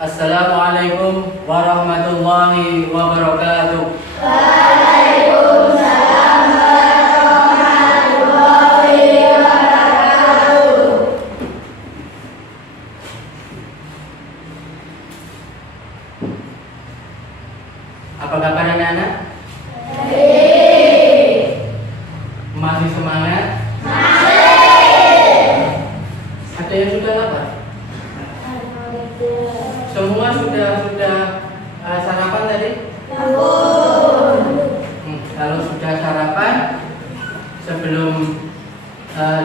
Assalamualaikum warahmatullahi wabarakatuh. Waalaikumsalam warahmatullahi wabarakatuh. Apa kabar anak-anak? Baik. Masih semangat? Masih. Ada yang sudah lapar? Semua sudah sarapan tadi? Kalau sudah sarapan, sebelum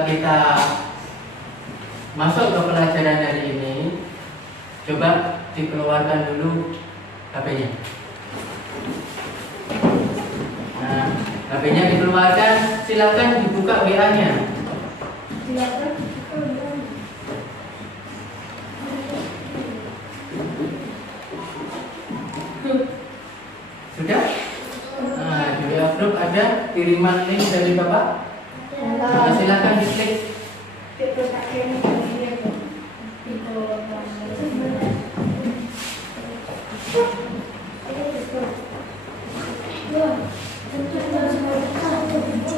kita masuk ke pelajaran hari ini, coba dikeluarkan dulu HP-nya. Nah, HP-nya dikeluarkan, silakan dibuka WA-nya. Sudah? Nah, di WA group ada kiriman link dari Bapak. Nah, silakan diklik.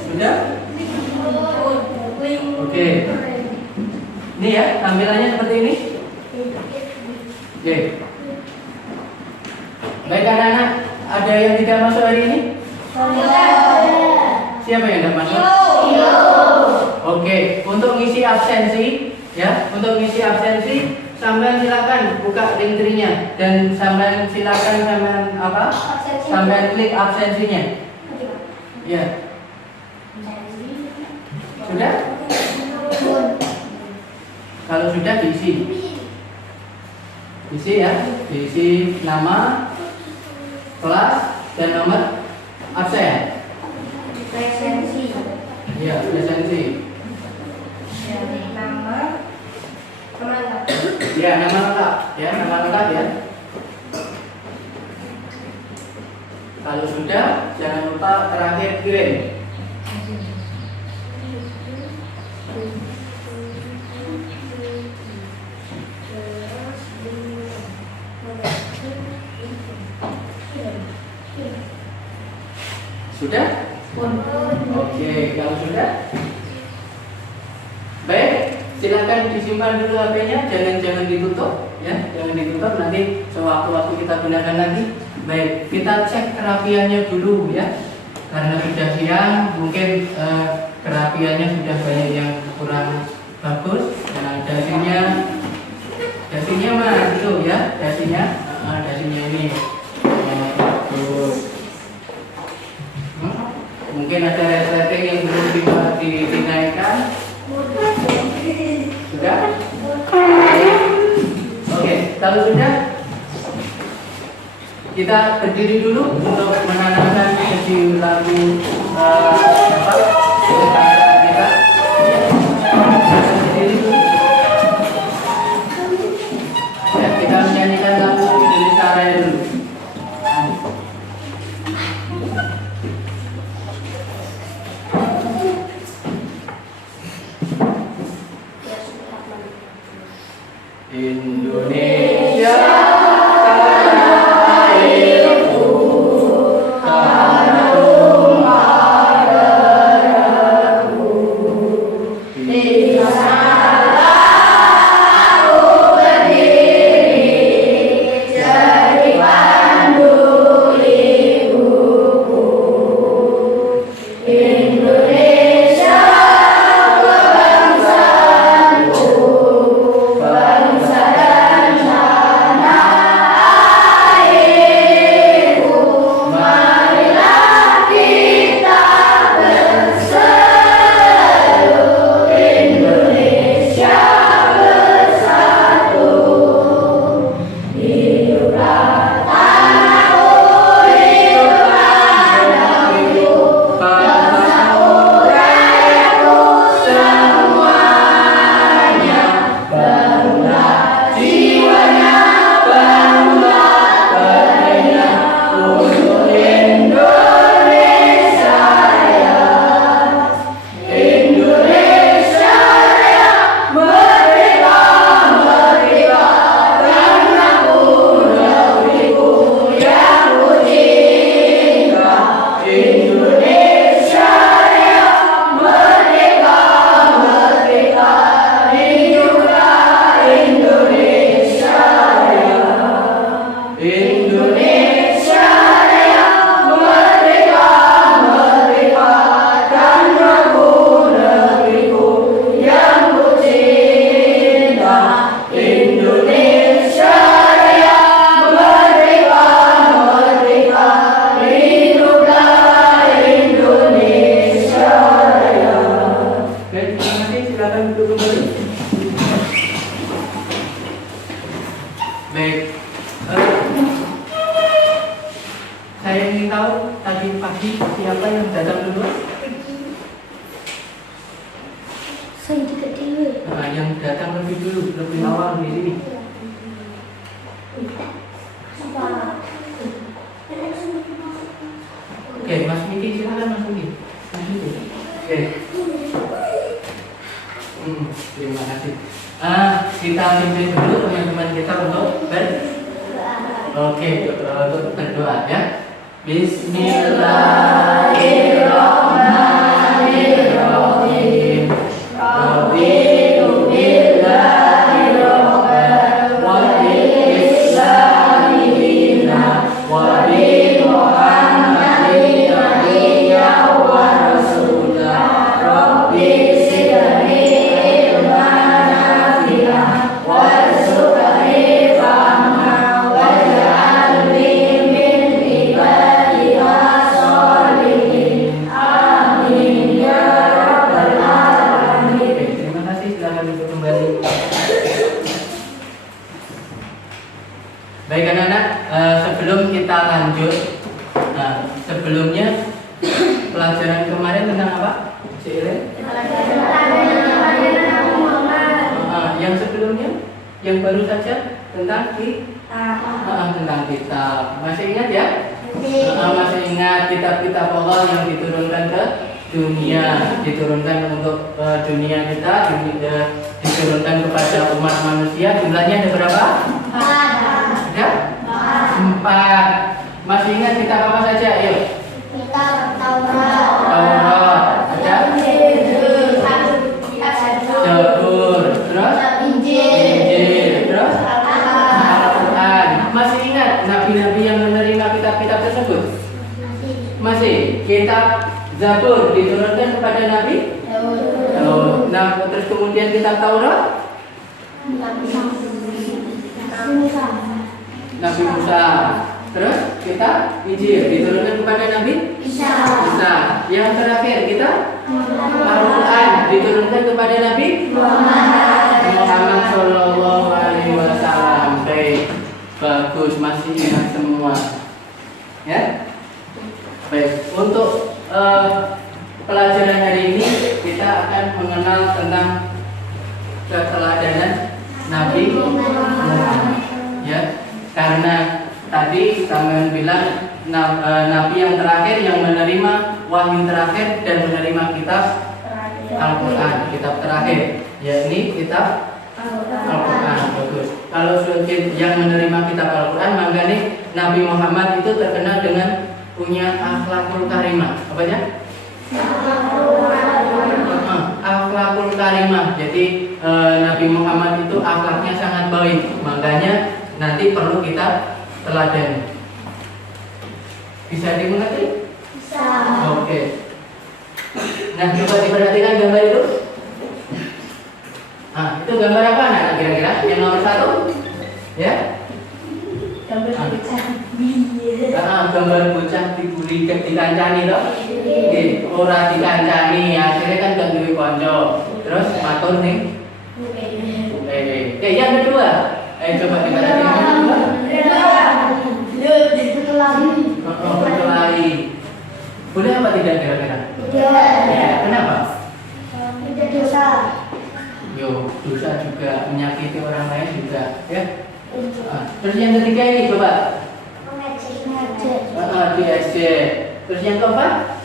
Sudah? Oke. Ini ya, tampilannya seperti ini. Oke. Baik anak-anak, ada yang tidak masuk hari ini? Siapa yang tidak masuk? Oke, untuk ngisi absensi, ya, untuk ngisi absensi, sampean silakan buka link tree-nya dan sampean silakan sampean klik absensinya. Ya. Sudah? Kalau sudah diisi. Diisi ya, diisi nama, kelas, dan nomor absen. Presensi. Iya, presensi. Nama lengkap. Ya, nama lengkap, ya, nama lengkap ya. Kalau sudah, jangan lupa terakhir kirim. Sudah? Oke, kalau sudah, baik, silakan disimpan dulu HP-nya, jangan ditutup, ya, jangan ditutup. Nanti sewaktu-waktu kita gunakan lagi. Baik, kita cek kerapiannya dulu, ya, karena sudah siang, mungkin kerapiannya sudah banyak yang kurang bagus. Nah, dasinya mas itu ya, dasinya ini. Bagus. Mungkin ada resleting yang belum bisa dinaikkan. Sudah? Oke, kalau sudah, kita berdiri dulu untuk menanamkan sesi lagu kita. Berdiri dulu. Ya, kita menyanyikan lagu Indonesia Raya dulu. Indonesia tanah airku, tanah rumah darahku. Baik. Saya ingin tahu tadi pagi siapa yang datang dulu? Saya juga dulu. Nah, yang datang lebih dulu, lebih awal di sini. Oke, Mas Miki silakan Mas Miki. Mas Miki. Oke. Terima kasih. Kita pimpin dulu teman-teman kita untuk untuk berdoa ya. Bismillahirrahmanirrahim. Raditu billahi rabban wa bil islami dinan wa bi Muhammadin nabiyyan wa rasulan. Rabbi zidni ilman nafi'an warzuqni fahman waj'alni min ibadika sholihin. Amin ya rabbal alamin. Terima kasih, silakan duduk kembali. Baik anak-anak, sebelum kita lanjut, sebelumnya pelajaran kemarin tentang apa? Yang sebelumnya, yang baru saja tentang tentang kitab. Masih ingat ya? Masih ingat kitab-kitab Allah yang diturunkan ke dunia, diturunkan untuk dunia kita, diturunkan kepada umat manusia. Jumlahnya ada berapa? Ada? 4. Masih ingat kitab apa saja? Ayo. Kitab Taurat. Taurat. Ada? Zabur. Terus? Injil. Terus? Al-Quran. Masih ingat nabi-nabi yang menerima kitab-kitab tersebut? Masih. Kitab Zabur diturunkan kepada Nabi Daud. Nah, terus kemudian kitab Taurat Nabi Musa. Terus kitab Injil diturunkan kepada Nabi Isa. Yang terakhir kita Al-Quran diturunkan kepada Nabi Muhammad Shallallahu Alaihi Wasallam. Baik, bagus, masih ingat semua. Ya, baik. Untuk pelajaran hari ini kita akan mengenal tentang keteladanan Nabi Muhammad. Ya, karena tadi sampean bilang Nabi yang terakhir yang menerima wahyu terakhir dan menerima kitab Al-Quran, kitab terakhir, yakni kitab Al-Quran. Bagus. Kalau yang menerima kitab Al-Quran, maka nih Nabi Muhammad itu terkenal dengan punya akhlakul karimah. Apa ya? Akhlakul karimah. Jadi Nabi Muhammad itu akhlaknya sangat baik. Makanya nanti perlu kita teladani. Bisa dimengerti? Bisa. Oke. Nah, coba diperhatikan gambar itu. Itu gambar apa anak kira-kira? Yang nomor 1? Ya? Gambar bocah dibuli dikancani toh? Nggih, ora dikancani, akhirnya kan gak duwe kanca. Terus matur ning yang kedua. Coba diperhatikan yang kedua. Berkelahi. Boleh apa tidak kira-kira? Tidak. Kenapa? Tidak dosa. Dosa juga, menyakiti orang lain juga, ya. Terus yang ketiga ini coba. Diejek. Terus yang keempat?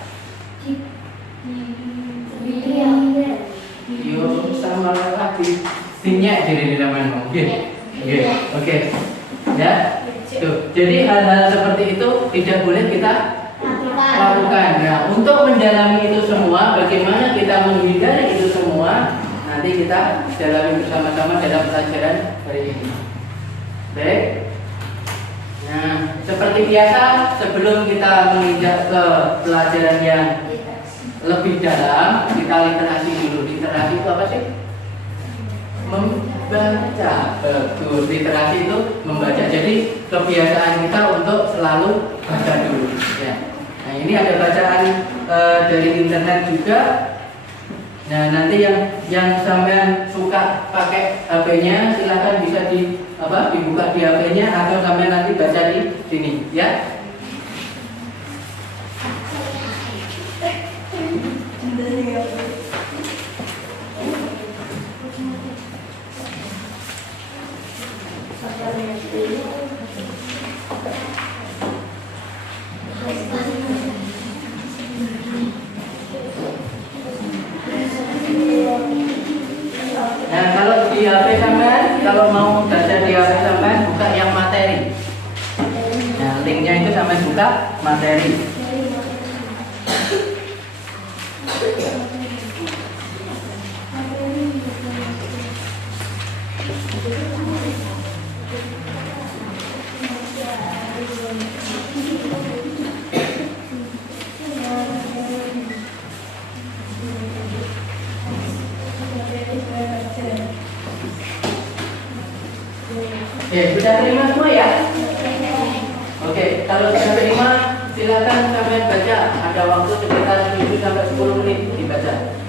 Sama lagi. Sinyak jadi di dalam Oke. Ya. Tuh. Jadi hal-hal seperti itu tidak boleh kita lakukan. Nah, untuk mendalami itu semua, bagaimana kita menghindari itu semua, nanti kita dalami bersama-sama dalam pelajaran hari ini. Baik. Nah, seperti biasa, sebelum kita menginjak ke pelajaran yang lebih dalam, kita literasi dulu. Literasi itu apa sih? Membaca. Betul, literasi itu membaca. Jadi kebiasaan kita untuk selalu baca dulu. Ya. Nah, ini ada bacaan dari internet juga. Nah, nanti yang sampean suka pakai HP-nya silahkan bisa dibuka di HP-nya atau sampai nanti baca di sini ya. Nah, kalau di HP sampean, kalau mau baca di HP sampean, buka yang materi. Nah, linknya itu sampean buka materi. Oke, sudah terima semua ya? Oke, kalau sudah terima, silakan sampai baca. Ada waktu sekitar 7 sampai 10 menit dibaca.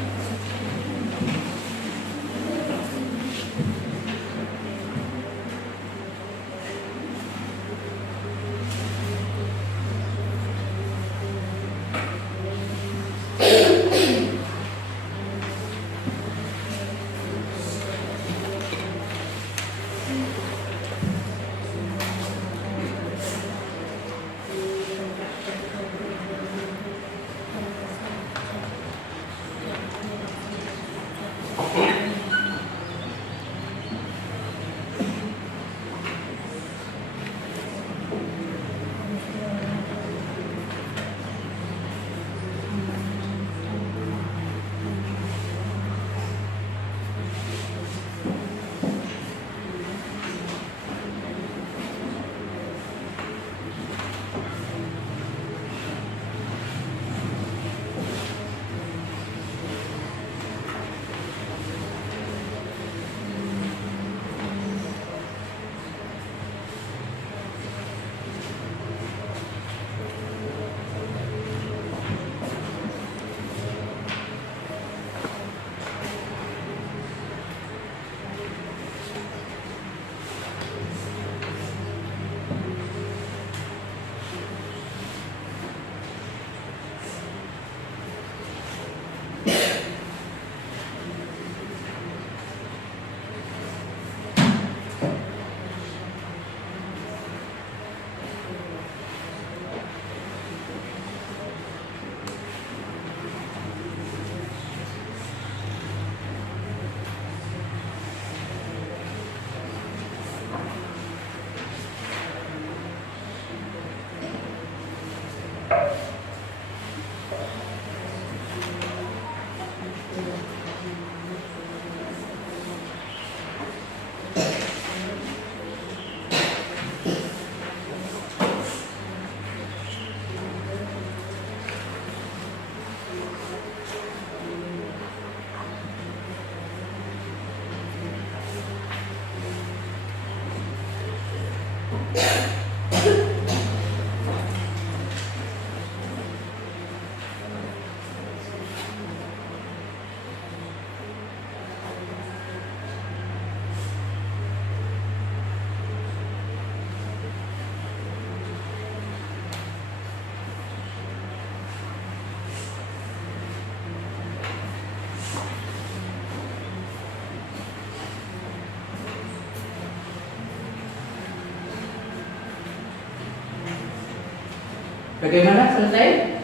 Bagaimana, selesai?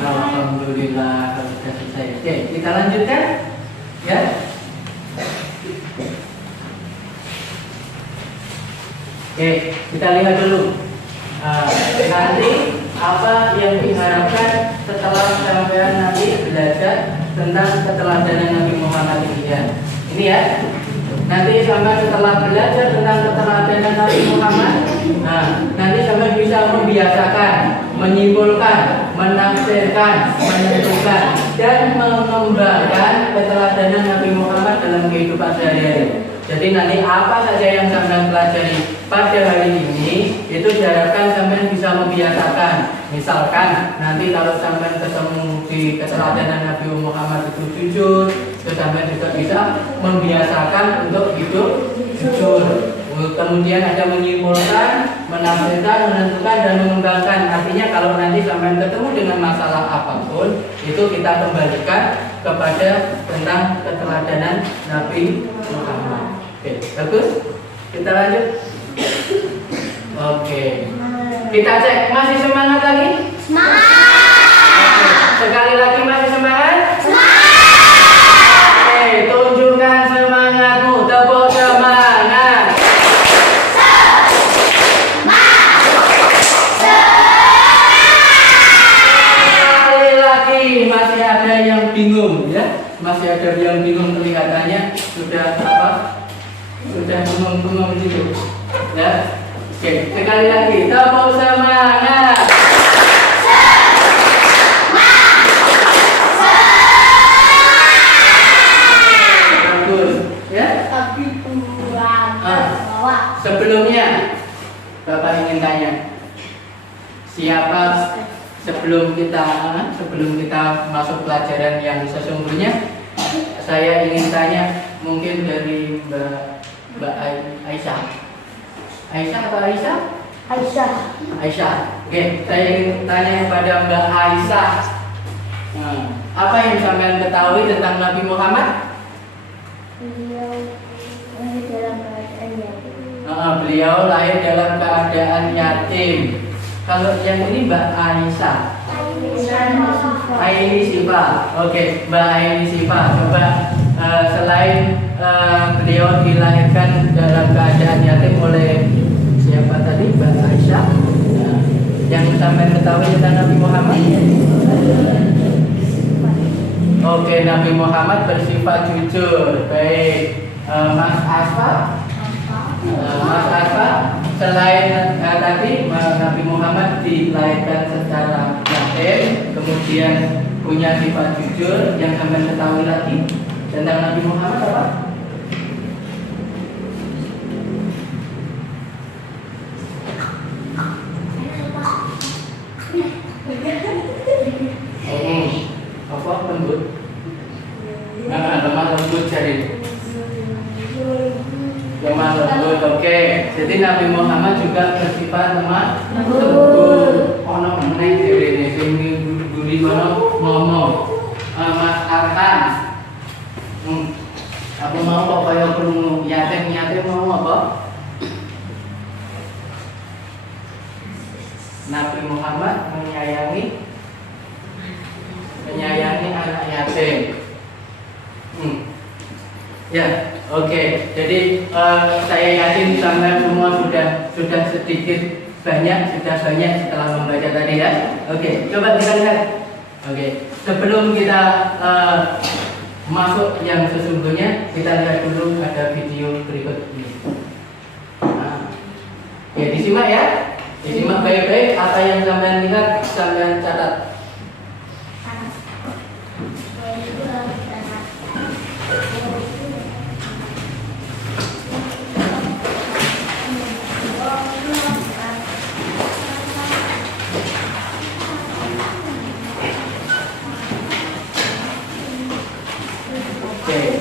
Alhamdulillah kalau sudah selesai. Oke, kita lanjutkan ya. Oke, kita lihat dulu. Nanti apa yang diharapkan setelah sampean nanti belajar tentang keteladanan Nabi Muhammad ini ya. Ini ya. Nanti sampai setelah belajar tentang keteladanan Nabi Muhammad, nanti sampai bisa membiasakan, menyimpulkan, menafsirkan, menentukan, dan mengembangkan keteladanan Nabi Muhammad dalam kehidupan sehari-hari. Jadi nanti apa saja yang sampai pelajari pada hari ini itu diharapkan sampai bisa membiasakan. Misalkan nanti kalau sampai ketemu di keteladanan Nabi Muhammad itu jujur, terus sampai juga bisa membiasakan untuk hidup jujur. Kemudian ada menyimpulkan, menafsirkan, menentukan dan mengembangkan. Artinya kalau nanti sampai ketemu dengan masalah apapun, itu kita kembalikan kepada tentang keteladanan Nabi Muhammad. Oke, bagus. Kita lanjut. Oke. Kita cek, masih semangat lagi? Semangat. Sekali lagi masih semangat? Semangat. Oke, tunjukkan semangatmu, tepuk semangat. Sekali lagi masih ada yang bingung ya? Masih ada yang bingung kelihatannya sudah apa? Sudah bengong-bengong gitu. Ya. Oke, sekali lagi tepuk semangat. Bagus, ya. Tapi buat bawah. Sebelumnya Bapak ingin tanya, siapa sebelum kita masuk pelajaran yang sesungguhnya, saya ingin tanya mungkin dari Mbak Aisyah. Aisyah atau Aisyah? Aisyah. Aisyah. Oke, saya ingin tanya kepada Mbak Aisyah. Apa yang sampean ketahui tentang Nabi Muhammad? Beliau lahir dalam keadaan yatim. Beliau lahir dalam keadaan yatim. Kalau yang ini Mbak Aisyah. Aini Sifa. Oke, Mbak Aini Sifa. Coba selain beliau dilahirkan dalam keadaan yatim oleh siapa tadi? Mbak Aisyah. Yang sampai ketahui tentang Nabi Muhammad? Oke, Nabi Muhammad bersifat jujur. Baik, Mas Asfa. Mas Asfa, selain tadi Nabi Muhammad dilahirkan secara yatim, kemudian punya sifat jujur, yang sampai ketahui lagi tentang Nabi Muhammad apa? Apa lembut? Lemah lembut jadi. Lemah lembut, oke. Jadi Nabi Muhammad juga bersifat lemah lembut. Ono meneh dhewe sing guri kono ngomong. Mas Arkan. Aku mau kok kaya krungu yatim mau apa? Nabi Muhammad menyayangi anak yatim. Ya, oke. Jadi saya yakin sampai semua sudah sedikit banyak setelah membaca tadi ya. Oke, coba kita lihat. Oke, sebelum kita masuk yang sesungguhnya, kita lihat dulu ada video berikut ini. Oke, disimak ya. Disimak baik-baik apa yang sampean lihat, sampean catat.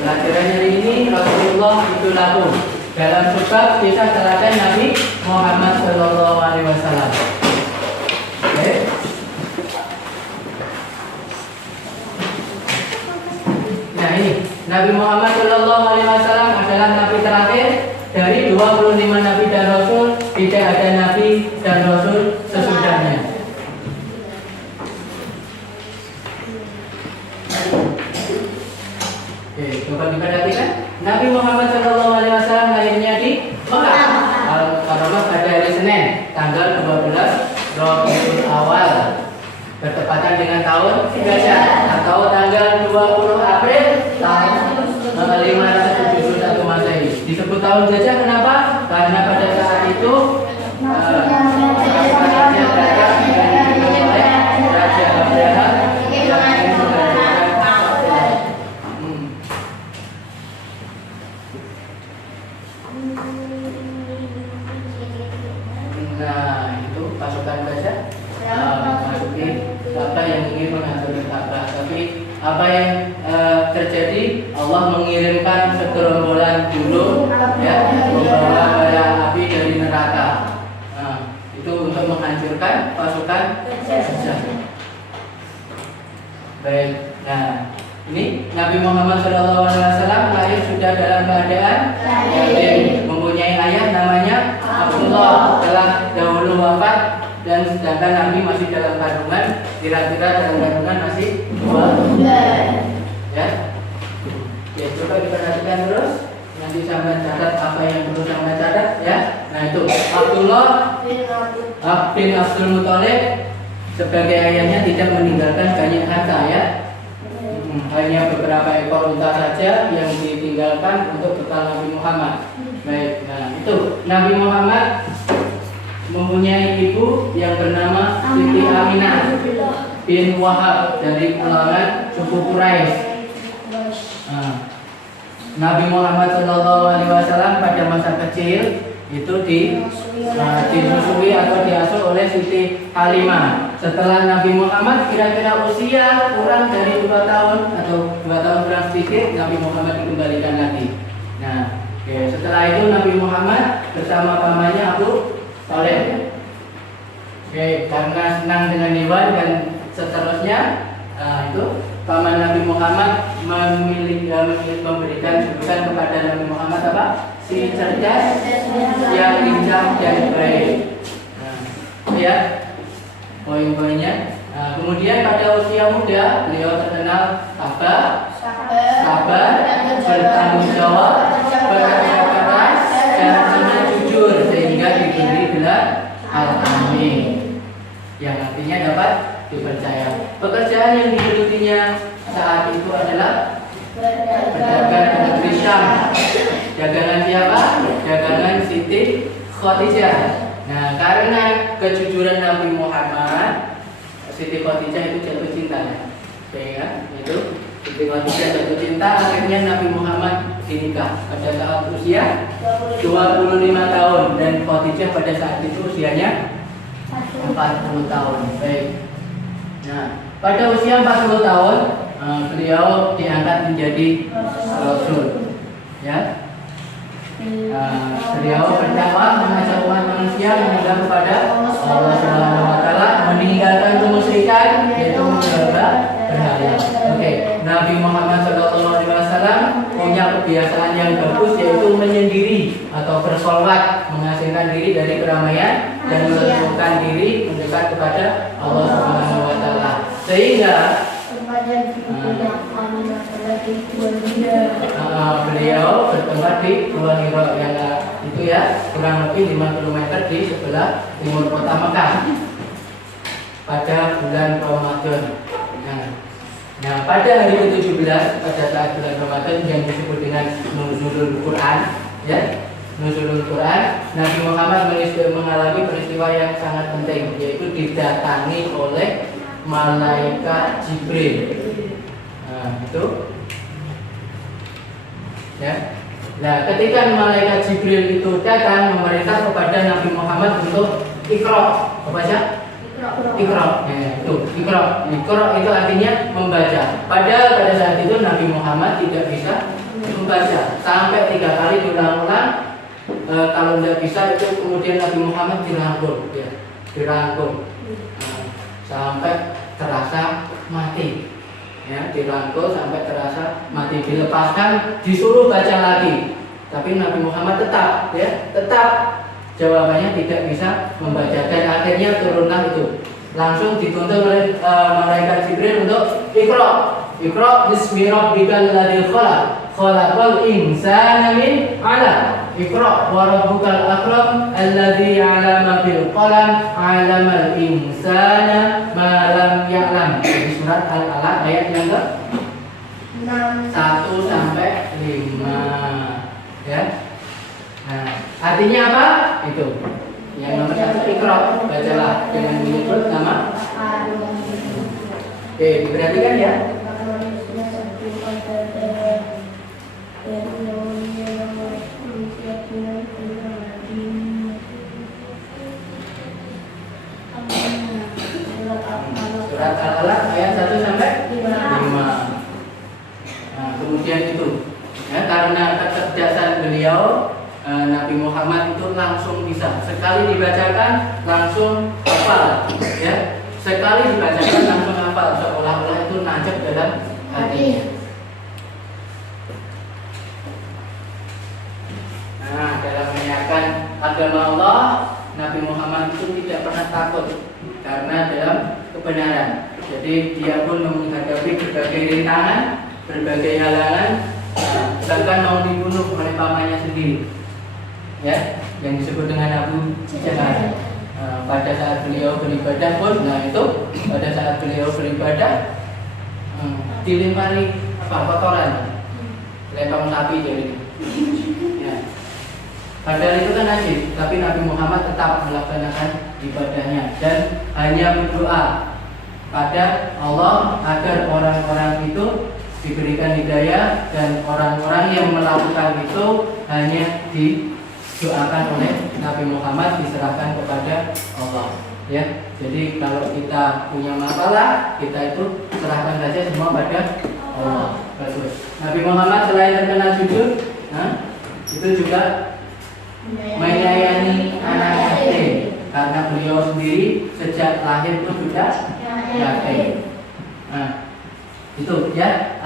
Pelajaran hari ini Rasulullah itu laku dalam sebab kisah teladan Nabi Muhammad Shallallahu Alaihi Wasallam. Oke. Nah ini Nabi Muhammad Shallallahu Alaihi Wasallam adalah Nabi terakhir dari 25 Nabi dan Rasul. Tidak ada Nabi dan Rasul sesudahnya. Coba diperhatikan, Nabi Muhammad SAW lahirnya di Mekah. Al-Karamah pada hari Senin, tanggal 12 Rabiul Awal, bertepatan dengan tahun Gajah atau tanggal 20 April tahun 571 Masehi. Disebut tahun Gajah kenapa? Karena pada saat itu raja datang dan dibunuh oleh Raja Abraham. Nah, itu pasukan gajah masuki apa yang ingin mengatur Ka'bah. Tapi apa yang terjadi? Allah mengirimkan segerombolan gunung ya membawa bara api dari neraka. Nah, itu untuk menghancurkan pasukan Dajjal. Baik, nah ini Nabi Muhammad SAW lahir sudah dalam keadaan yatim, mempunyai ayah namanya Abdullah, telah dahulu wafat, dan sedangkan Nabi masih dalam kandungan, kira-kira dalam kandungan masih 2 bulan. Ya, ya coba diperhatikan terus. Nanti sampai catat apa yang perlu sampai catat ya. Nah itu Abdullah bin Abdul Muthalib sebagai ayahnya tidak meninggalkan banyak harta ya. Hanya beberapa ekor unta saja yang ditinggalkan untuk bekal Nabi Muhammad. Baik, nah itu Nabi Muhammad mempunyai ibu yang bernama Siti Aminah bin Wahab dari kalangan suku Quraisy. Nah, Nabi Muhammad SAW pada masa kecil itu disusui atau diasuh oleh Siti Halimah. Setelah Nabi Muhammad kira-kira usia kurang dari 2 tahun atau 2 tahun kurang sedikit, Nabi Muhammad dikembalikan lagi. Nah, setelah itu Nabi Muhammad bersama pamannya Abu Thalib. Karena senang dengan hewan dan seterusnya, itu paman Nabi Muhammad memberikan julukan kepada Nabi Muhammad apa? Si cerdas, yang lincah dan baik. Nah, ya, poin-poinnya. Nah, kemudian pada usia muda beliau terkenal sabar, bertanggung jawab, bekerja keras, dan sangat jujur sehingga diberi gelar Al-Amin, yang artinya dapat dipercaya. Pekerjaan yang digelutinya saat itu adalah berdagang ke negeri Syam. Dagangan siapa? Dagangan Siti Khadijah. Nah, karena kejujuran Nabi Muhammad, Siti Khadijah itu jatuh cinta ya. Ya, itu Siti Khadijah jatuh cinta, akhirnya Nabi Muhammad dinikah pada saat usia 25 tahun dan Khadijah pada saat itu usianya 40 tahun. Baik. Nah, pada usia 40 tahun beliau diangkat menjadi Rasul. Ya. Beliau berdakwah mengajak umat manusia menyembah kepada Allah Subhanahu wa taala, meninggalkan kemusyrikan yaitu menyembah berhala. Oke, Nabi Muhammad SAW punya kebiasaan yang bagus yaitu menyendiri atau bersolawat, mengasingkan diri dari keramaian dan menentukan diri mendekat kepada Allah Subhanahu wa taala. Sehingga beliau bertempat di Gua Hira yang itu ya kurang lebih 5 km di sebelah timur kota Mekah pada bulan Ramadan. Nah, pada hari ke-17 pada saat bulan Ramadan yang disebut dengan Nuzulul Quran, ya, Nuzulul Quran, Nabi Muhammad mengalami peristiwa yang sangat penting, yaitu didatangi oleh malaikat Jibril. Nah, itu ya. Nah, ketika malaikat Jibril itu datang memerintah kepada Nabi Muhammad untuk Iqra, apa saja? Iqra. Ya, itu Iqra. Iqra itu artinya membaca. Padahal pada saat itu Nabi Muhammad tidak bisa membaca. Sampai 3 kali diulang-ulang. Kalau tidak bisa itu kemudian Nabi Muhammad dirangkul, ya, dirangkul. Sampai terasa mati. Ya, dirangkul sampai terasa mati, dilepaskan, disuruh baca lagi, tapi Nabi Muhammad tetap jawabannya tidak bisa membaca, dan akhirnya turunlah itu, langsung dituntut oleh malaikat Jibril untuk Iqra bismi rabbikal ladzi khalaqal insana min 'alaq. Iqra wa rabbukal akram alladzi 'allama bil qalam 'allamal insana ma lam ya'lam. Di surat Al-Alaq ayat yang ke 1 sampai 5. Ya. Nah, artinya apa? Itu. Yang nomor 1 Iqra, bacalah dengan menyebut nama. Oke, diperhatikan ya. Surat Al-Alaq ayat 1 sampai 5. Nah, kemudian itu karena kecerdasan beliau, Nabi Muhammad itu langsung bisa sekali dibacakan langsung hafal, ya. Sekali dibacakan langsung hafal, seolah-olah itu nancep dalam hatinya. Nah, dalam menyiarkan agama Allah, Nabi Muhammad itu tidak pernah takut karena dalam kebenaran. Jadi dia pun menghadapi berbagai rintangan, berbagai halangan, bahkan mau dibunuh oleh pamannya sendiri, ya, yang disebut dengan Abu Jahal. Pada saat beliau beribadah pun, nah itu pada saat beliau beribadah dilempari kotoran, lempang sapi jadi. Ya. Padahal itu kan najis, tapi Nabi Muhammad tetap melaksanakan ibadahnya dan hanya berdoa pada Allah agar orang-orang itu diberikan hidayah dan orang-orang yang melakukan itu hanya didoakan oleh Nabi Muhammad, diserahkan kepada Allah. Ya, jadi kalau kita punya masalah, kita itu serahkan saja semua pada Allah. Bagus. Nabi Muhammad selain terkenal jujur, itu juga menyayangi anak yatim karena beliau sendiri sejak lahir pun sudah yatim. Nah, itu ya,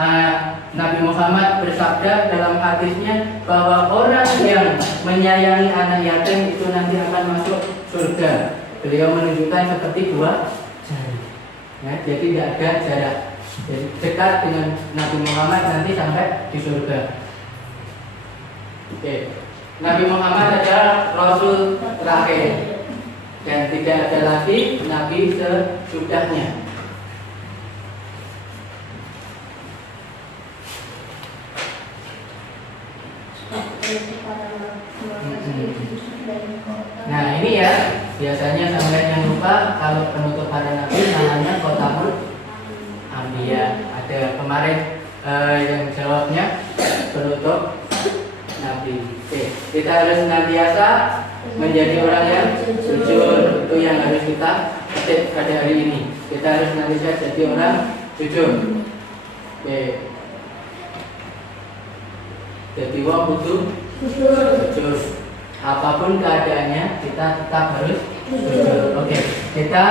Nabi Muhammad bersabda dalam hadisnya bahwa orang yang menyayangi anak yatim itu nanti akan masuk surga. Beliau menunjukkan seperti dua jari, ya, jadi tidak ada jarak, jadi dekat dengan Nabi Muhammad nanti sampai di surga. Oke. Nabi Muhammad adalah Rasul terakhir dan tidak ada lagi Nabi sesudahnya. Nah ini ya, biasanya sampai yang lupa kalau penutup hari Nabi namanya Khotamul Anbiya. Ada kemarin yang jawabnya penutup Nabi. Oke, kita harus senantiasa menjadi orang yang jujur. Itu yang harus kita petik pada hari ini. Kita harus senantiasa jadi orang jujur. Oke. Jadi wong kudu jujur. Apapun keadaannya, kita tetap harus jujur. Oke. Kita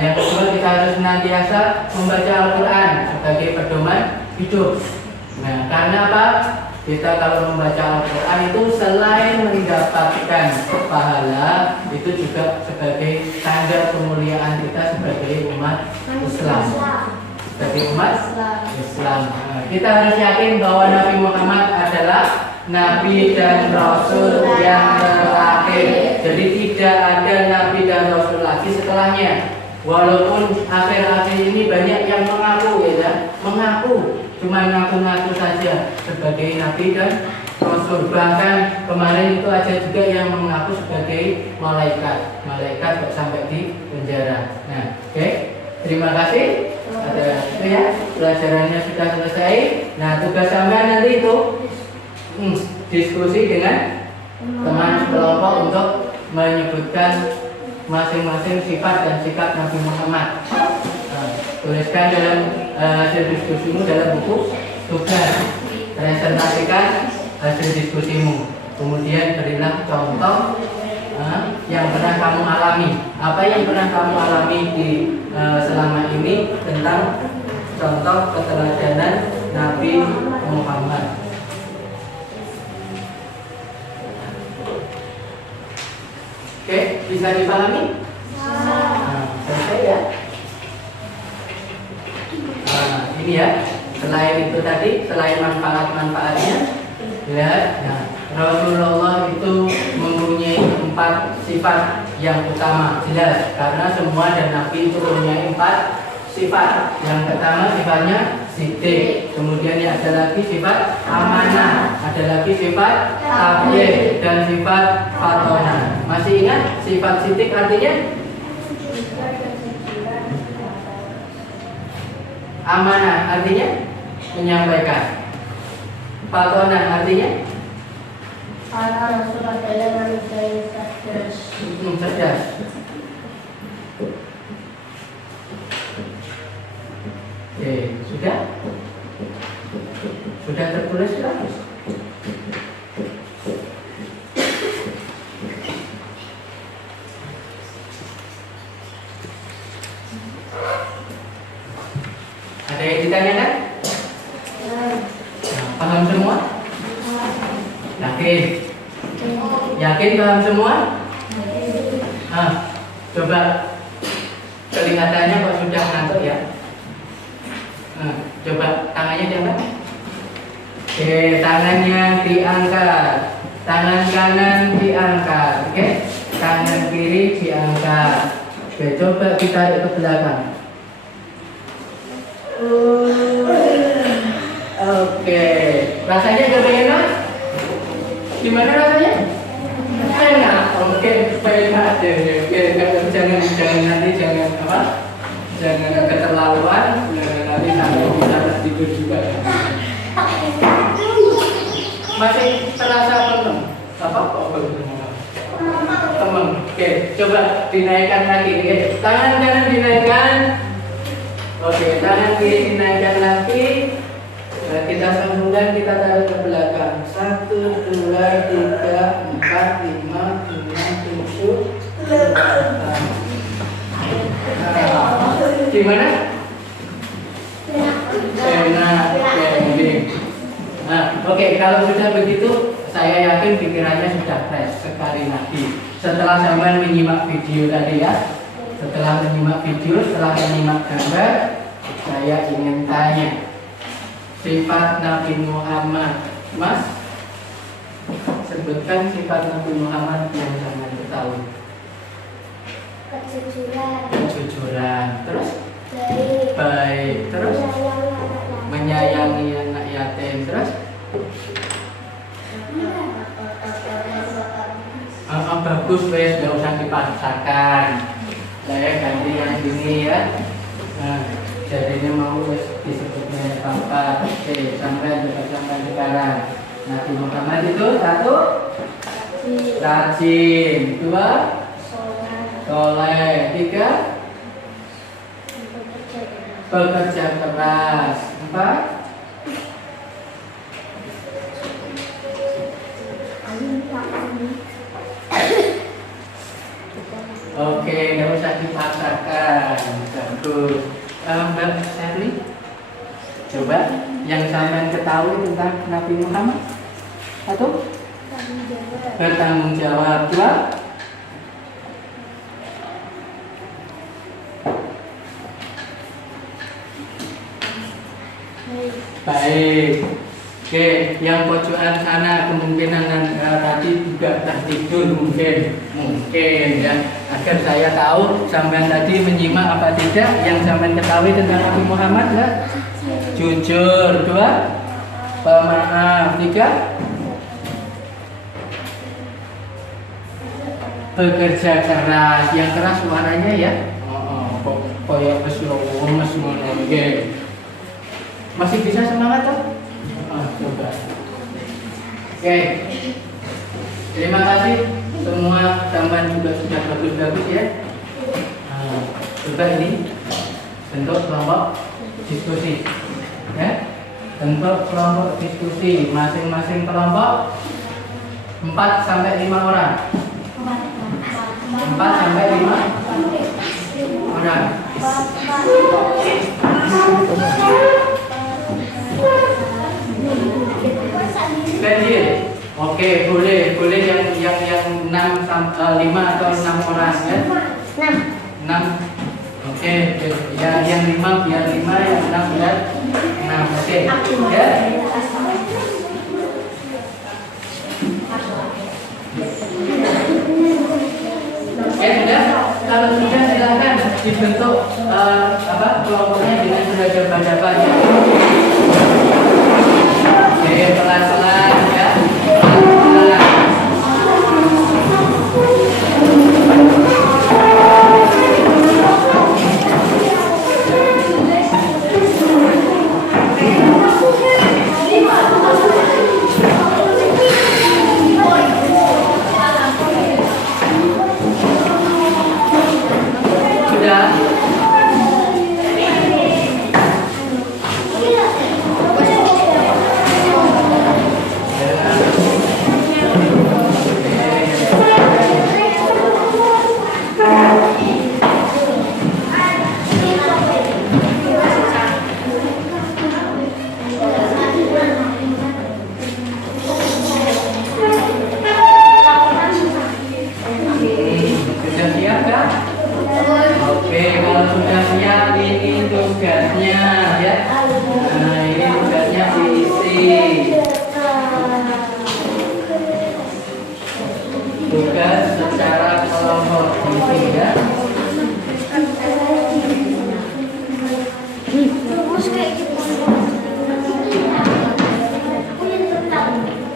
yang kedua, kita harus senantiasa membaca Al-Quran sebagai pedoman hidup. Nah, karena apa? Kita kalau membaca Al-Quran itu selain mendapatkan pahala, itu juga sebagai tanda kemuliaan kita sebagai umat Islam. Sebagai umat Islam. Nah, kita harus yakin bahwa Nabi Muhammad adalah Nabi dan Rasul yang terakhir. Jadi tidak ada Nabi dan Rasul lagi setelahnya. Walaupun akhir-akhir ini banyak yang mengaku, ya, mengaku, cuma ngaku-ngaku saja sebagai Nabi dan Rasul. Bahkan kemarin itu ada juga yang mengaku sebagai malaikat. Malaikat kok sampai di penjara. Nah, oke. Terima kasih. Ada itu ya, pelajarannya sudah selesai. Nah, tugas sampean nanti itu diskusi dengan teman sekelompok untuk menyebutkan masing-masing sifat dan sikap Nabi Muhammad. Tuliskan dalam hasil diskusimu dalam buku tugas. Presentasikan hasil diskusimu. Kemudian berilah contoh yang pernah kamu alami. Apa yang pernah kamu alami di selama ini tentang contoh keteladanan Nabi Muhammad. Oke, bisa dipahami? Selesai ya. Ini ya. Selain itu tadi, selain manfaat-manfaatnya, lihat. Nah, Rasulullah itu mempunyai 4 sifat yang utama, jelas. Karena semua dan Nabi itu mempunyai 4 sifat. Yang pertama sifatnya siddiq, kemudian ada lagi sifat amanah, ada lagi sifat tabligh dan sifat fatonah. Masih ingat sifat siddiq artinya? Amanah artinya menyampaikan. Fatonah artinya Karena Rasul adalah manusia yang cerdas. Cerdas. Oke, sudah? Sudah tertulis kan? Ada yang ditanyakan? Paham semua? Yakin? Yakin paham semua? Coba kelihatannya kok sudah ngantuk ya. Coba tangannya diangkat. Oke, tangannya diangkat. Tangan kanan diangkat. Oke, tangan kiri diangkat. Oke, coba kita tarik ke belakang. Oke, rasanya enak? Gimana rasanya? Enak. Oke, enak deh. Oke, jangan nanti jangan apa? Jangan keterlaluan. Nanti sampai bisa tidur juga ya. Masih terasa penuh? Apa kok belum? Teman. Oke, coba dinaikkan lagi. Oke, tangan kanan dinaikkan. Oke, tangan kiri dinaikkan lagi. Nah, kita sambungkan, kita tarik ke belakang. 1, 2, 3, 4, 5, 6, 7. Gimana? Enak. Oke, kalau sudah begitu, saya yakin pikirannya sudah fresh sekali lagi. Setelah sampai menyimak video tadi ya, setelah menyimak video, setelah menyimak gambar, saya ingin tanya sifat Nabi Muhammad, Mas. Sebutkan sifat Nabi Muhammad yang jangan ketahui. Kejujuran. Terus? Baik. Terus? Menyayangi anak yatim. Terus? Bagus, wes, nggak usah dipaksakan. Saya ganti yang ini ya. Jadinya mau disebutnya Bapak. Oke, sampai sekarang. Nabi Muhammad itu 1, rajin. 2, soleh. 3, bekerja keras. 4, oke, nggak usah dipaksakan. Bagus. Mbak Sherly, coba yang sampean ketahui tentang Nabi Muhammad. 1, bertanggung jawab. 2, baik. Oke, yang pojokan sana kemungkinan tadi juga tertidur mungkin ya. Agar saya tahu sampean tadi menyimak apa tidak yang sampean ketahui tentang Nabi Muhammad ya. Jujur. 2, pemaaf. 3, bekerja keras. Yang keras suaranya ya. Koyok lemes ngono. Oke. Masih bisa semangat toh? Coba. Oke. Terima kasih semua, teman juga sudah bagus-bagus ya. Coba ini bentuk kelompok diskusi. Ya. Bentuk kelompok diskusi, masing-masing kelompok 4 sampai 5 orang. 4 sampai 5 orang. Ganjil. Oke, boleh yang 5 atau 6 orang ya. 6. Oke, ya yang 5 biar 5, yang 6 biar 6. Oke. Ya. Oke, sudah. Kalau sudah silakan dibentuk kelompoknya dengan seragam pada-pada. Oke, pelan-pelan ya. Pelan-pelan. Sudah. Oke, kalau sudah siap ini tugasnya ya. Nah, ini tugasnya diisi. Tugas secara kelompok diisi ya.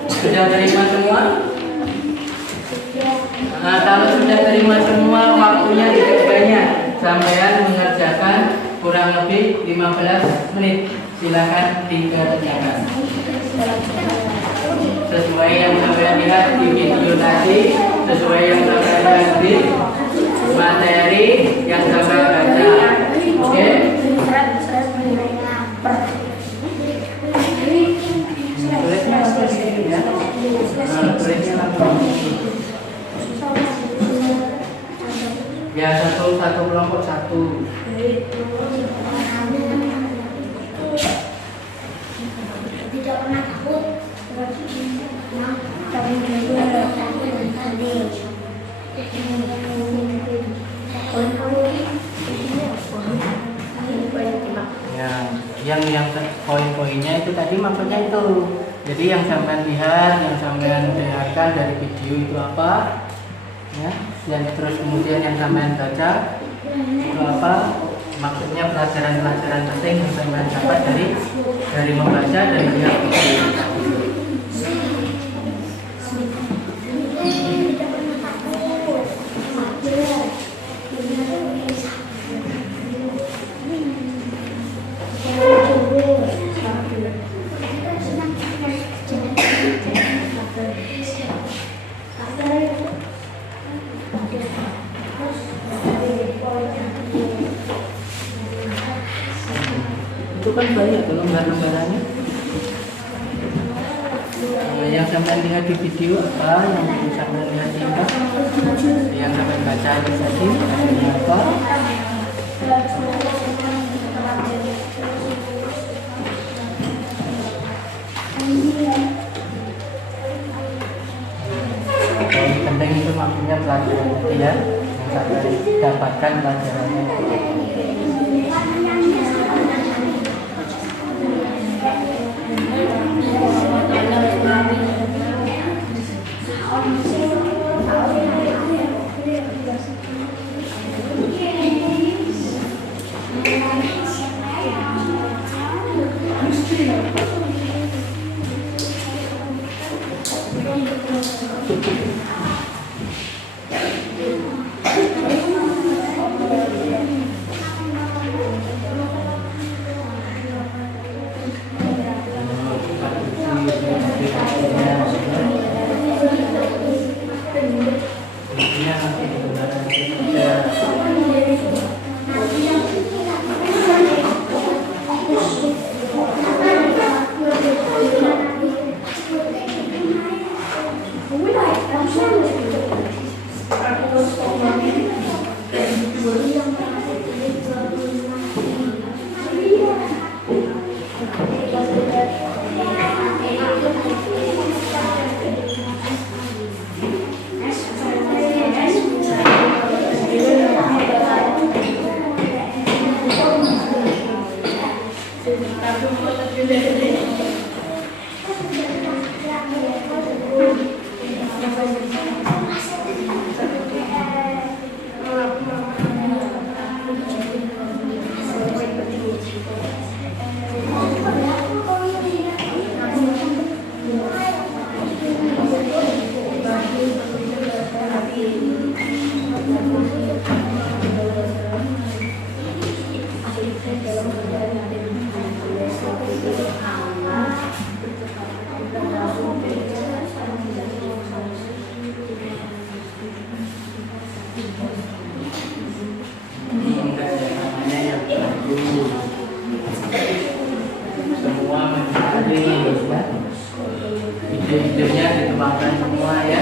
Sudah terima semua? Nah, kalau sudah terima semua, waktunya tidak banyak. Sampean mengerjakan kurang lebih 15 menit. Silakan dikerjakan. Sesuai yang sampean lihat di video tadi, sesuai yang sampean lihat di materi yang sampean baca. Oke? Tulisnya langsung di sini ya. Nah, tulisnya langsung di sini. Ya, satu kelompok satu. Tidak pernah takut. Ya, yang poin-poinnya itu tadi maksudnya itu. Jadi yang sampean lihat, yang sampean dengarkan dari video itu apa? Ya, dan terus kemudian yang sampean baca itu apa? Maksudnya pelajaran-pelajaran penting yang sampean dapat dari membaca dan melihat video. Itu kan banyak tuh lembar-lembarannya. Yang sampai lihat di video apa, yang sampai lihat di apa, yang sampai baca itu tadi artinya apa? Poin penting itu maksudnya pelajaran tadi ya, yang sampai dapatkan pelajarannya. Semua mencari ya, ide-idenya dituangkan semua ya.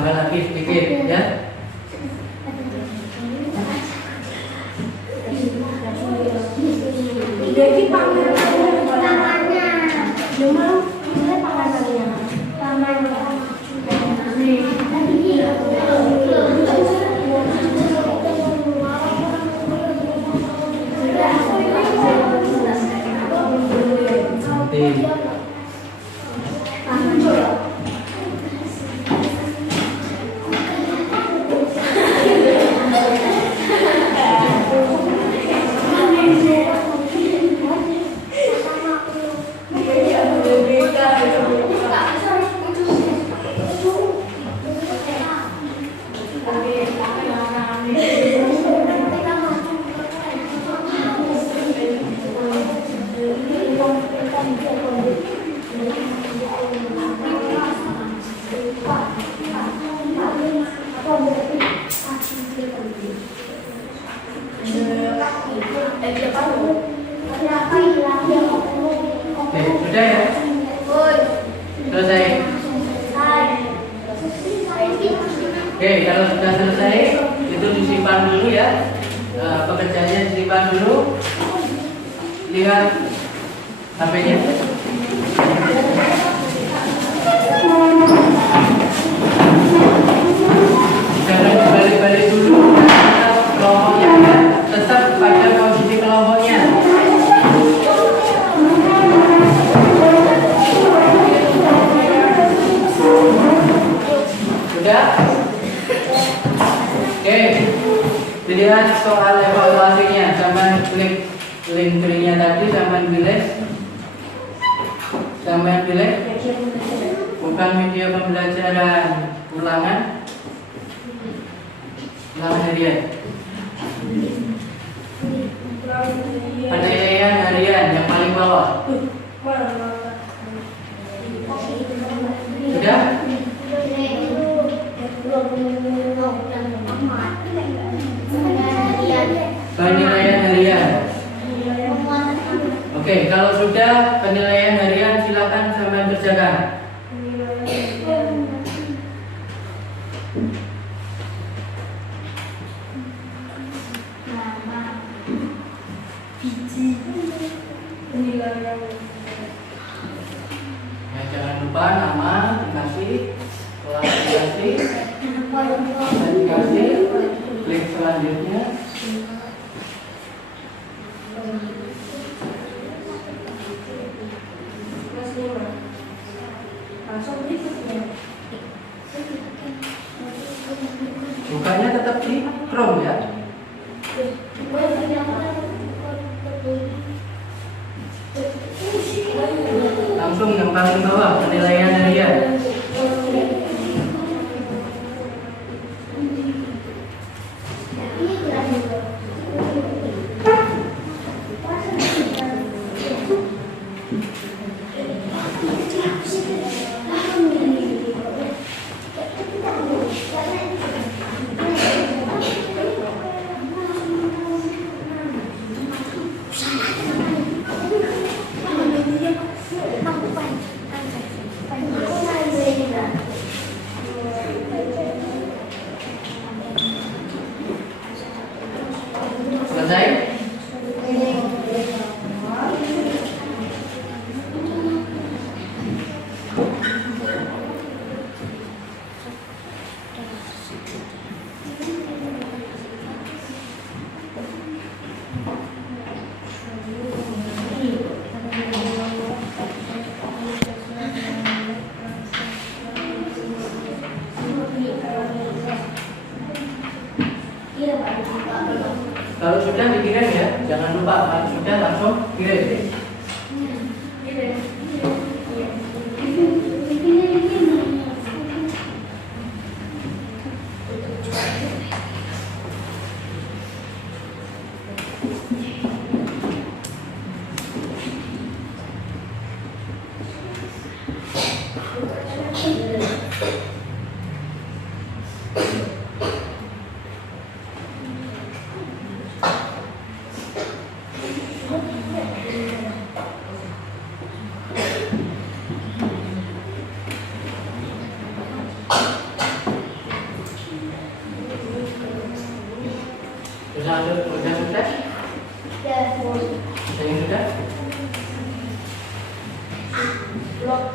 Tambah lagi sedikit ya. Jadi tangannya, cuma tangannya. Oke, sudah ya? Selesai. Oke, kalau sudah selesai, itu disimpan dulu ya. Pekerjaannya disimpan dulu. Lihat HP-nya. Jangan dibalik-balik dulu. Kelompoknya ya. Tetap pada posisi kelompoknya. Sudah? Oke. Dilihat soal evaluasinya. Sama klik link-linknya tadi sama pilih. Sama pilih. Bukan media pembelajaran ulangan. Ulangan harian. Penilaian harian yang paling bawah. Sudah? Penilaian harian. Oke, kalau sudah penilaian harian silakan sampai kerjakan. Ya, jangan lupa nama dikasih, kelas dikasih, dikasih, klik selanjutnya. Bukannya tetap di Chrome ya. Langsung yang paling bawah penilaian harian. Selesai? Kalau sudah dikirim ya, jangan lupa kalau sudah langsung kirim.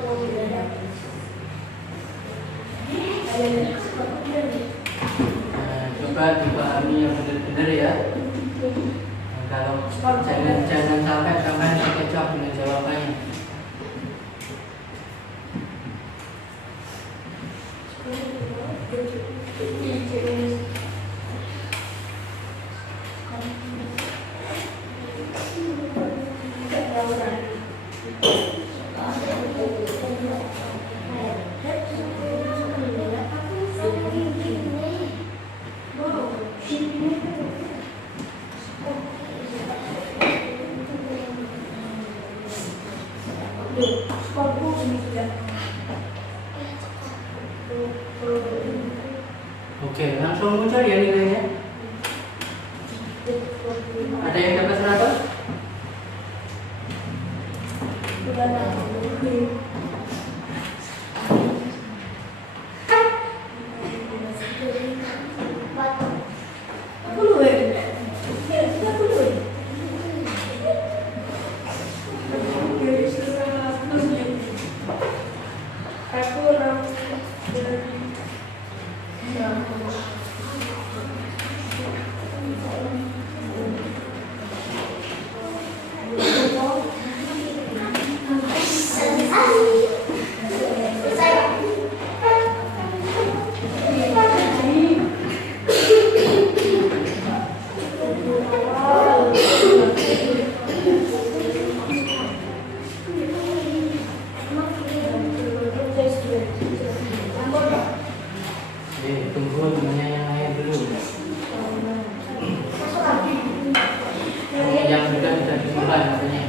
Nah, coba dipahami yang benar-benar ya. Nah, kalau jangan sampai kalian terkecoh dengan jawabannya. Oke, langsung muncul ya nilainya. Ada yang dapat 100? Tunggu temannya yang lain dulu. Yang sudah bisa dimulai katanya.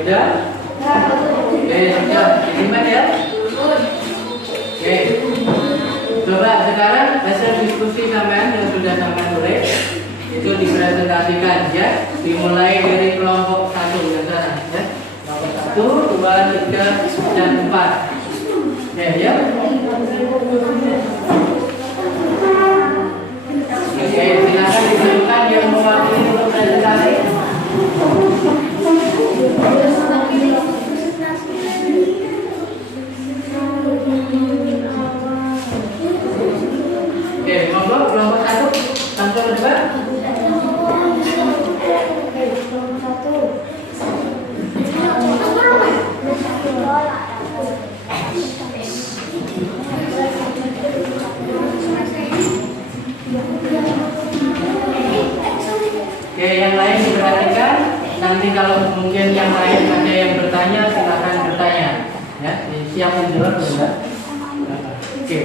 Sudah? Oke, sudah. Diterima ya? Oke. Coba sekarang hasil diskusi sampean yang sudah sampean tulis itu dipresentasikan ya. Dimulai dari kelompok 1 yang sana ya. Kelompok 1, 2, 3, dan 4. Ya. Oke, silakan ditunjukkan yang mewakili untuk presentasi. Oke, kelompok 1 langsung ke depan. Oke, yang lain diperhatikan. Nanti kalau mungkin yang lain ada yang bertanya, silakan bertanya. Ya, siap menjawab ya. Oke.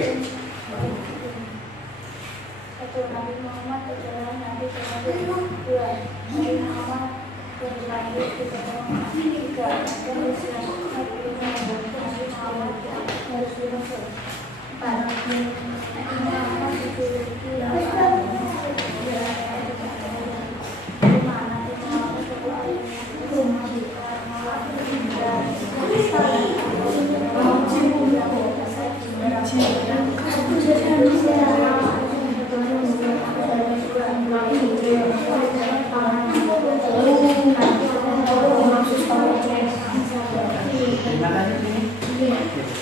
Terima kasih.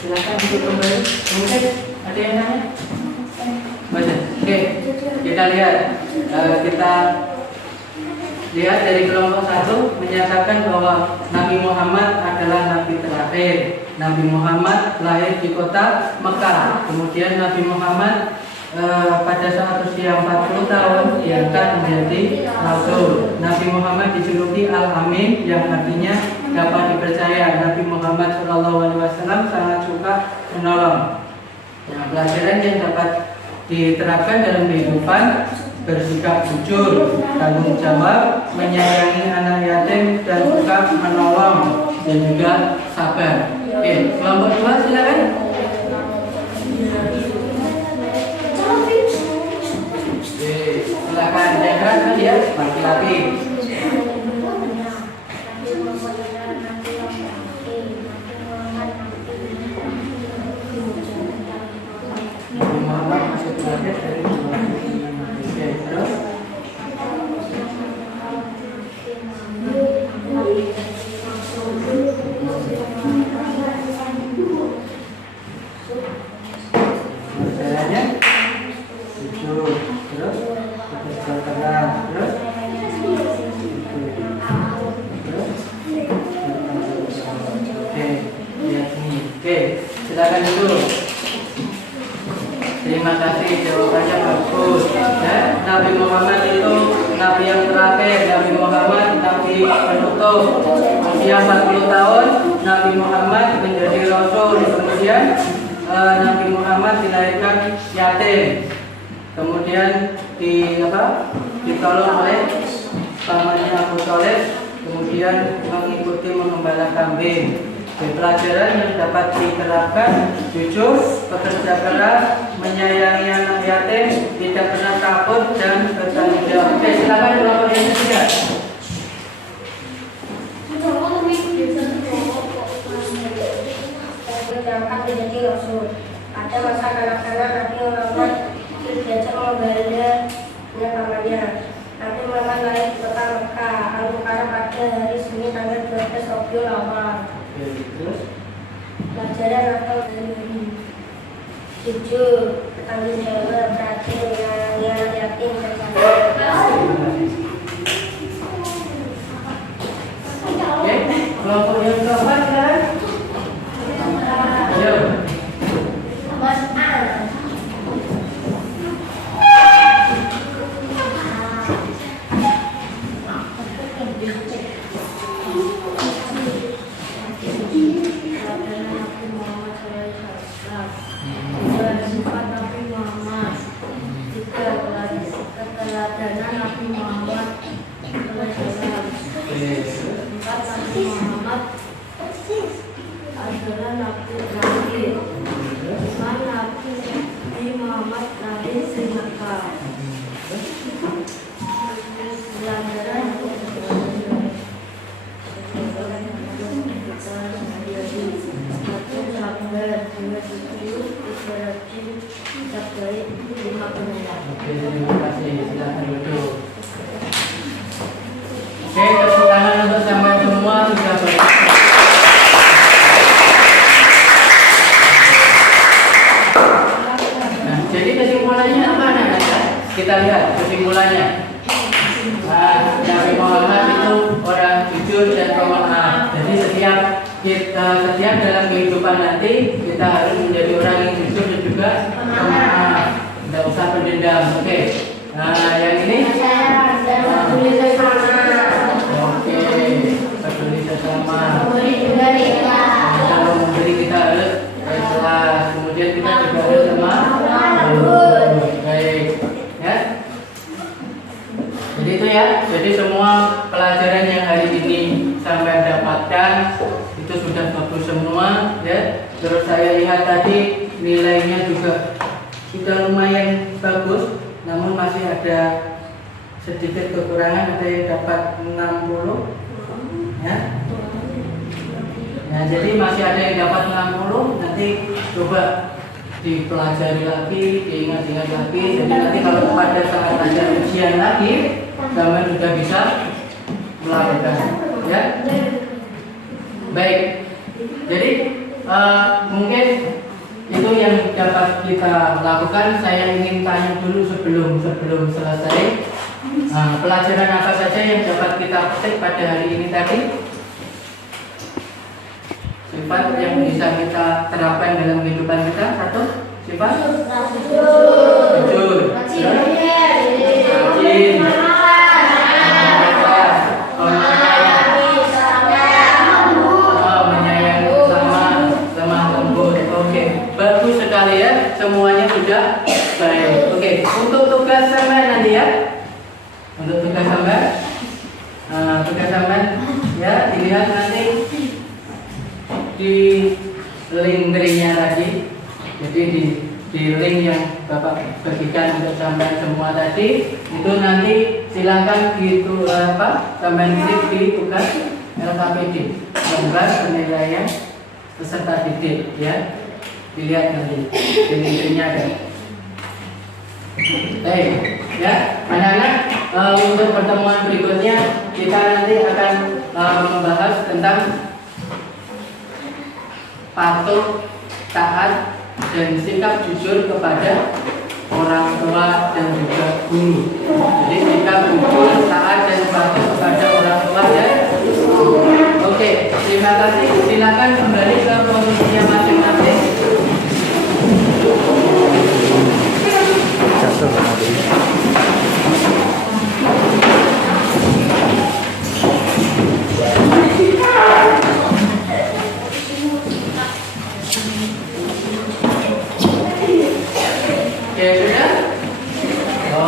Silakan untuk kembali. Mungkin ada yang nanya? Baca. Oke, kita lihat. Kita lihat dari kelompok 1 menyatakan bahwa Nabi Muhammad adalah nabi terakhir. Nabi Muhammad lahir di kota Mekah. Kemudian Nabi Muhammad pada saat usia 40 tahun diangkat menjadi Rasul. Nabi Muhammad dijuluki Al-Amin yang artinya dapat dipercaya. Nabi Muhammad SAW sangat suka menolong. Nah, pelajaran yang dapat diterapkan dalam kehidupan: bersikap jujur, tanggung jawab, menyayangi anak yatim, dan suka menolong, dan juga sabar. Oke, kelompok 2 silakan. Silakan, yang kan ya, laki-laki. Nabi Muhammad masih belajar dari Oke, terus percayaannya jujur, terus keterang, terus oke, lihat nih. Oke, silakan dulu. Terima kasih, jawabannya bagus. Ya, Nabi Muhammad itu nabi yang terakhir. Nabi Muhammad nabi penutup. Usia 40 tahun Nabi Muhammad menjadi Rasul. Kemudian Nabi Muhammad dilahirkan yatim. Kemudian ditolong oleh pamannya Abu Thalib. Kemudian mengikuti mengembala kambing. Pelajaran yang dapat diterapkan: jujur, bekerja keras, menyayangi anak yatim, tidak pernah takut, dan bertanggung jawab. Oke, silakan kelompok yang ketiga. Diangkat menjadi Rasul. Pada masa kanak-kanak Nabi Muhammad diajak mengembala dengan pamannya. Nabi Muhammad lahir di kota Mekah, Al-Mukarram pada hari Senin tanggal 12 Rabiul Awal. Pelajaran atau dari jujur, bertanggung jawab, perhatian, menyayangi anak yatim, dan sabar. Oke, kelompok yang keempat kan? Ayo. Mas A. Sifat Nabi Muhammad, keteladanan Nabi Muhammad, sifat Nabi Muhammad adalah Nabi terakhir. Iman Nabi Muhammad lahir di Mekah. Pelajaran Oke, terima kasih. Silakan duduk. Oke, tepuk tangan untuk sampai semua sudah selesai. Nah, jadi kesimpulannya apa anak-anak? Kita lihat kesimpulannya. Nah, Nabi Muhammad itu orang jujur dan pemaaf. Jadi setiap dalam kehidupan nanti kita harus menjadi orang yang jujur dan juga pemaaf. Tidak usah pendendam. Oke. Nah, yang ini Peduli sesama. oke, peduli sesama. Peduli Kalau memberi kita harus ikhlas. Kemudian kita juga harus sama. Baik, ya. Jadi itu ya. Jadi semua pelajaran yang hari ini sampai dapatkan itu sudah bagus semua, ya. Terus saya lihat tadi nilainya juga sudah lumayan bagus, namun masih ada sedikit kekurangan. Ada yang dapat 60, ya. Nah, jadi masih ada yang dapat 60. Nanti coba dipelajari lagi, diingat-ingat lagi. Jadi nanti kalau pada saat ada ujian lagi, kalian sudah bisa melakukan, ya. Baik. Jadi mungkin itu yang dapat kita lakukan. Saya ingin tanya dulu sebelum selesai, pelajaran apa saja yang dapat kita petik pada hari ini tadi? sifat yang bisa kita terapkan dalam kehidupan kita. Satu, sifat jujur, rajin, menyayangi sama lemah lembut. Oke, bagus sekali ya, semuanya sudah baik. Oke, untuk tugas sampean nanti ya, untuk tugas sampean, ya dilihat nanti di link tree-nya tadi. Jadi di link yang Bapak bagikan untuk sampean semua tadi itu nanti silakan gitu sampean klik di tugas LKPD, lembar penilaian peserta didik ya. Dilihat nanti di link tree-nya ada. Baik, ya anak-anak, untuk pertemuan berikutnya kita nanti akan membahas tentang patuh, taat, dan sikap jujur kepada orang tua dan juga guru. Jadi sikap jujur, taat, dan patuh kepada orang tua dan guru. Oke, terima kasih. Silakan kembali ke posisinya masing-masing. Oke, sudah?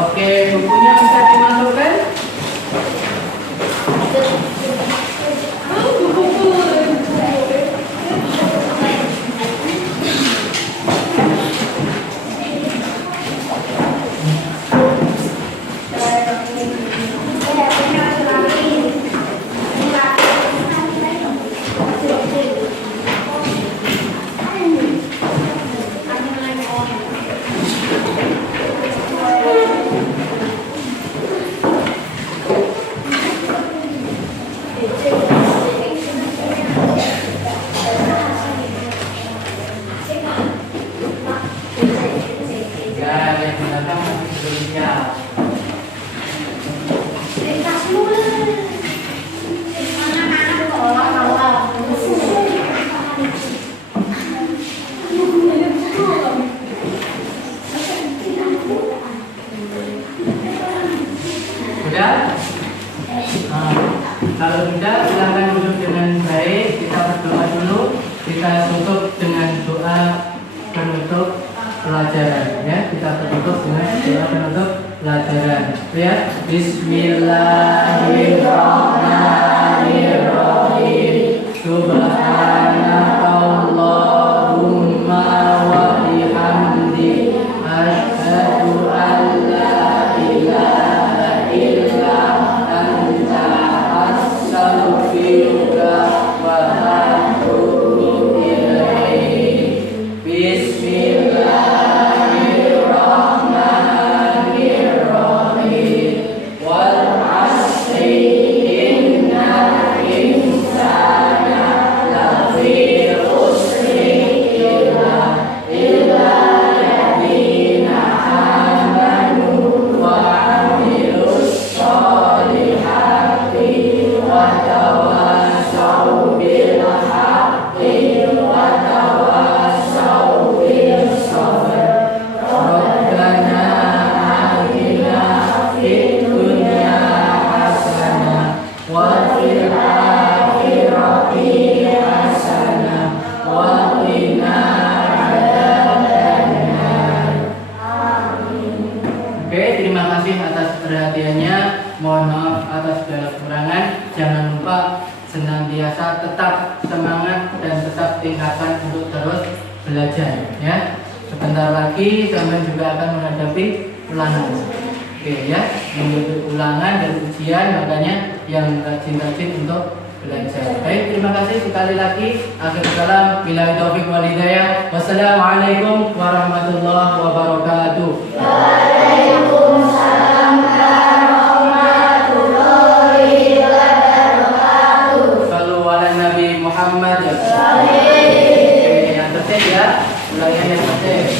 Oke, bukunya bisa dimasukkan? Kalau tidak, silakan duduk dengan baik. Kita berdoa dulu. Kita tutup dengan doa penutup pelajaran. Ya, kita tutup dengan doa penutup pelajaran. Ya, Bismillahirrahmanirrahim. Subhanakallahumma wa bihamdik, asyhadu an la ilaha illa anta, astaghfiruka wa atubu ilaik. Bismillahirrahmanirrahim. Wal 'asri innal insana lafi khusri illa alladziina amanu wa 'amilus sholihati wa tawassaw bil haqqi wa tawassaw bis sabr. Rabbana atina fid dunya hasanah wa fil akhirati hasanah wa qina adzabannar. Oke, terima kasih atas perhatiannya. Mohon maaf atas segala kekurangan. Jangan lupa senantiasa tetap semangat dan tetap tingkatkan untuk terus belajar ya. Sebentar lagi sampai juga akan menghadapi ulangan. Oke ya, mengikuti ulangan dan ujian, makanya yang rajin-rajin untuk belajar. Baik, terima kasih sekali lagi. Akhir kalam, billahi taufik wal hidayah. Wassalamualaikum warahmatullahi wabarakatuh. Sallu ala Nabi Muhammad. Oke, yang tertib ya. Ulangan yang tertib.